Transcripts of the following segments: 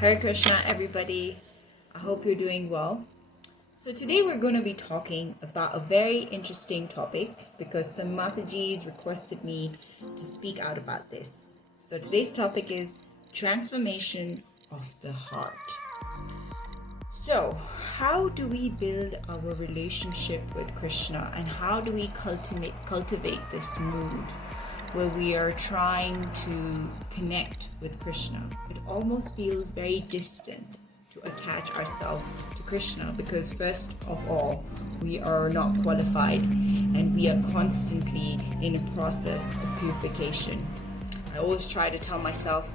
Hare Krishna, everybody. I hope you're doing well. So today we're going to be talking about a very interesting topic because some Matajis requested me to speak out about this. So today's topic is transformation of the heart. So how do we build our relationship with Krishna, and how do we cultivate this mood where we are trying to connect with Krishna? It almost feels very distant to attach ourselves to Krishna because first of all, we are not qualified and we are constantly in a process of purification. I always try to tell myself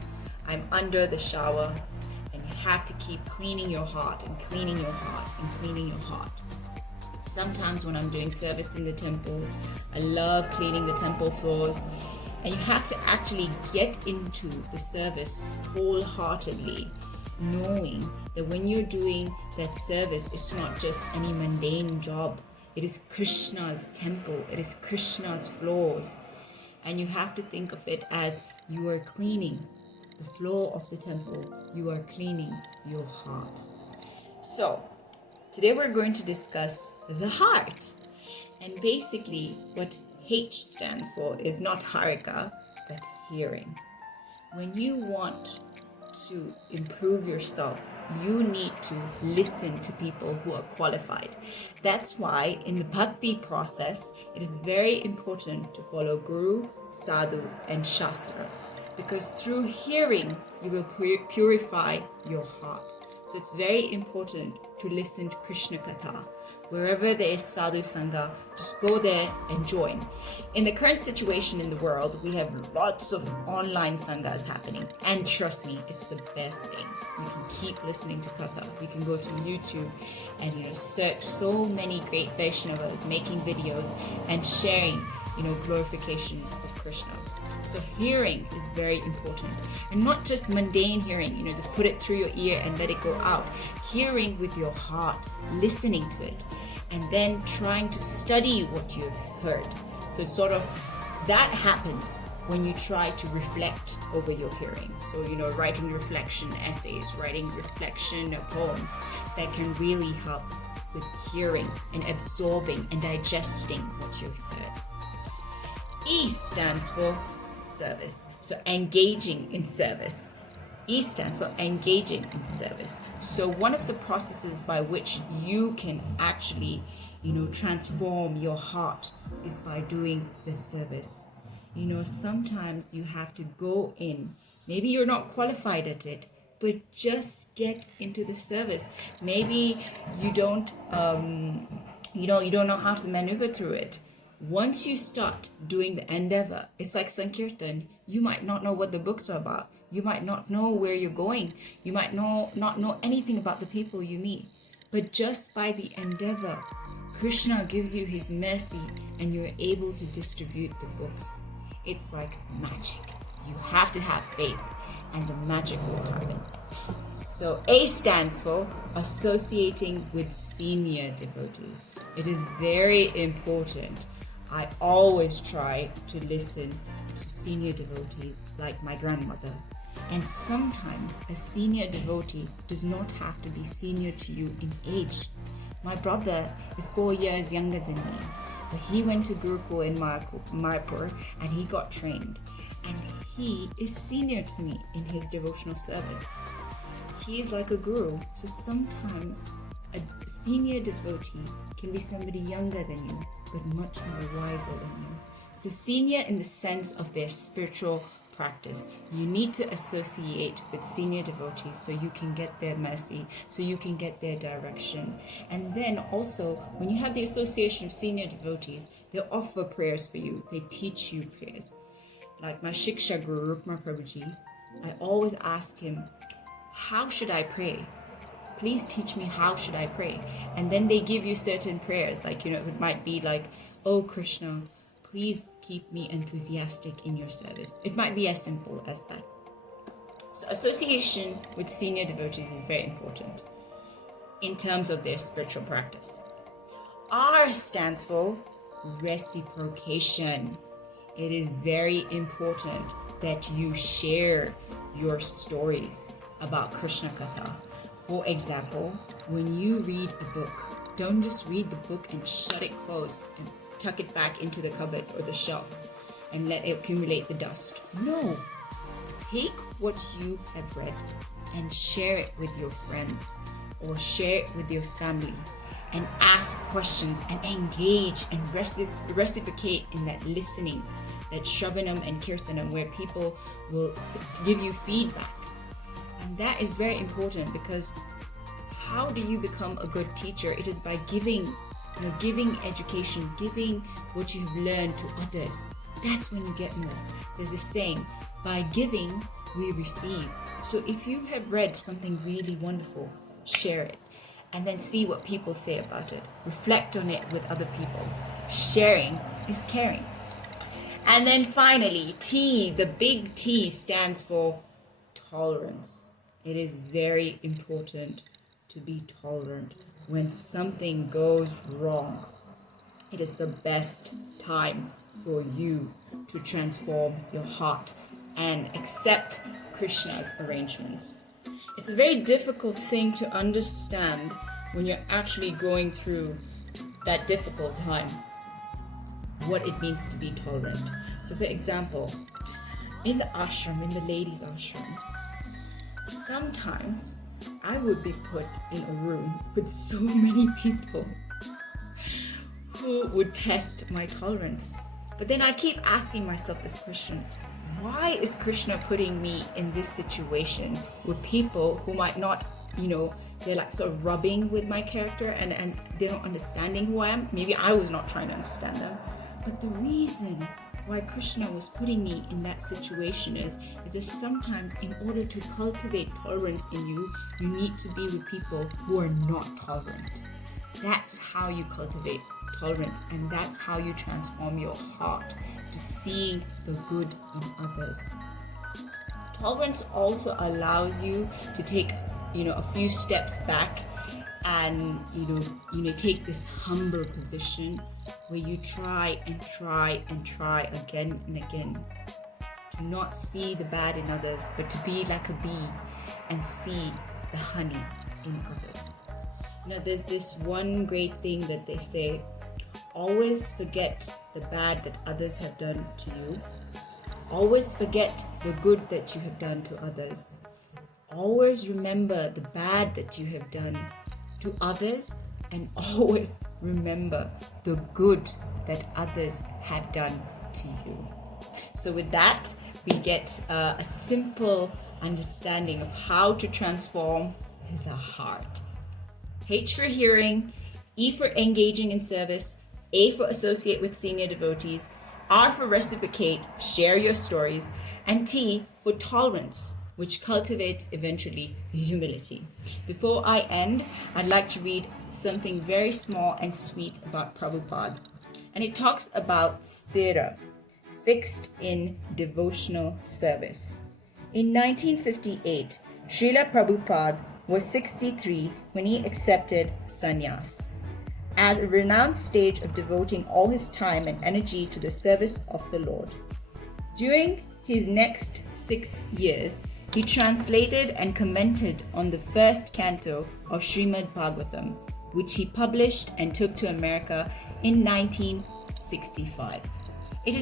I'm under the shower and you have to keep cleaning your heart and cleaning your heart and cleaning your heart. Sometimes when I'm doing service in the temple, I love cleaning the temple floors, and you have to actually get into the service wholeheartedly, knowing that when you're doing that service, it's not just any mundane job. It is Krishna's temple, it is Krishna's floors, and you have to think of it as you are cleaning the floor of the temple, you are cleaning your heart. So today we're going to discuss the heart. And basically what H stands for is not harika, but hearing. When you want to improve yourself, you need to listen to people who are qualified. That's why in the bhakti process, it is very important to follow Guru, Sadhu, and Shastra. Because through hearing, you will purify your heart. So it's very important to listen to Krishna Katha. Wherever there is Sadhu Sangha, just go there and join. In the current situation in the world, we have lots of online Sanghas happening. And trust me, it's the best thing. You can keep listening to Katha. You can go to YouTube and search so many great Vaishnavas making videos and sharing glorifications of Krishna. So hearing is very important, and not just mundane hearing, just put it through your ear and let it go out. Hearing with your heart, listening to it, and then trying to study what you've heard. So it's sort of that happens when you try to reflect over your hearing. So, writing reflection essays, writing reflection poems that can really help with hearing and absorbing and digesting what you've heard. E stands for service. So engaging in service. E stands for engaging in service. So one of the processes by which you can actually, transform your heart is by doing the service. Sometimes you have to go in. Maybe you're not qualified at it, but just get into the service. Maybe you don't know how to maneuver through it. Once you start doing the endeavor, it's like Sankirtan. You might not know what the books are about. You might not know where you're going. You might not know anything about the people you meet. But just by the endeavor, Krishna gives you his mercy and you're able to distribute the books. It's like magic. You have to have faith and the magic will happen. So A stands for associating with senior devotees. It is very important. I always try to listen to senior devotees like my grandmother. And sometimes a senior devotee does not have to be senior to you in age. My brother is 4 years younger than me, but he went to Gurukul in Mayapur and he got trained. And he is senior to me in his devotional service. He is like a guru. So sometimes a senior devotee can be somebody younger than you, but much more wiser than you. So senior in the sense of their spiritual practice. You need to associate with senior devotees so you can get their mercy, so you can get their direction. And then also, when you have the association of senior devotees, they offer prayers for you. They teach you prayers. Like my Shiksha Guru, Rukma Prabhuji, I always ask him, how should I pray? Please teach me how should I pray. And then they give you certain prayers, like, it might be like, oh Krishna, please keep me enthusiastic in your service. It might be as simple as that. So association with senior devotees is very important in terms of their spiritual practice. R stands for reciprocation. It is very important that you share your stories about Krishna Katha. For example, when you read a book, don't just read the book and shut it closed and tuck it back into the cupboard or the shelf and let it accumulate the dust. No, take what you have read and share it with your friends or share it with your family and ask questions and engage and reciprocate in that listening, that Shravanam and Kirtanam, where people will give you feedback. And that is very important, because how do you become a good teacher? It is by giving education, giving what you have learned to others. That's when you get more. There's this saying, by giving, we receive. So if you have read something really wonderful, share it. And then see what people say about it. Reflect on it with other people. Sharing is caring. And then finally, T, the big T, stands for tolerance. It is very important to be tolerant when something goes wrong. It is the best time for you to transform your heart and accept Krishna's arrangements. It's a very difficult thing to understand when you're actually going through that difficult time, what it means to be tolerant. So for example, in the ashram, in the ladies' ashram, sometimes I would be put in a room with so many people who would test my tolerance. But then I keep asking myself this question: why is Krishna putting me in this situation with people who might not, they're like sort of rubbing with my character and they're not understanding who I am? Maybe I was not trying to understand them. But the reason why Krishna was putting me in that situation is that sometimes in order to cultivate tolerance in you, you need to be with people who are not tolerant. That's how you cultivate tolerance, and that's how you transform your heart to seeing the good in others. Tolerance also allows you to take, a few steps back and, take this humble position where you try and try and try again and again to not see the bad in others, but to be like a bee and see the honey in others. There's this one great thing that they say: always forget the bad that others have done to you. Always forget the good that you have done to others. Always remember the bad that you have done to others, and always remember the good that others have done to you. So with that, we get a simple understanding of how to transform the heart. H for hearing, E for engaging in service, A for associate with senior devotees, R for reciprocate, share your stories, and T for tolerance, which cultivates eventually humility. Before I end, I'd like to read something very small and sweet about Prabhupada. And it talks about sthira, fixed in devotional service. In 1958, Srila Prabhupada was 63 when he accepted sannyas. As a renounced stage of devoting all his time and energy to the service of the Lord. During his next 6 years, he translated and commented on the first canto of Srimad Bhagavatam, which he published and took to America in 1965. It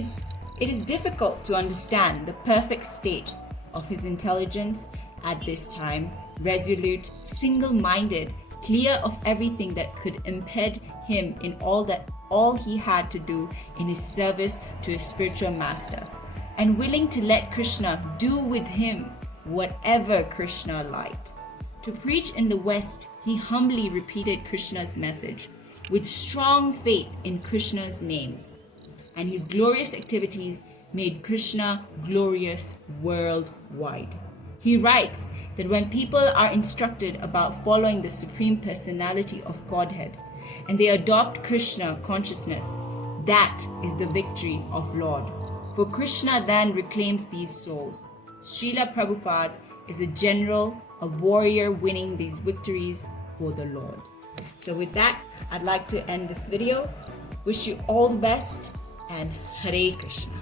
is difficult to understand the perfect state of his intelligence at this time, resolute, single-minded, clear of everything that could impede him in all he had to do in his service to his spiritual master, and willing to let Krishna do with him whatever Krishna liked. To preach in the West, he humbly repeated Krishna's message with strong faith in Krishna's names, and his glorious activities made Krishna glorious worldwide. He writes that when people are instructed about following the Supreme Personality of Godhead and they adopt Krishna consciousness, that is the victory of Lord. For Krishna then reclaims these souls. Srila Prabhupada is a general, a warrior winning these victories for the Lord. So with that, I'd like to end this video. Wish you all the best and Hare Krishna.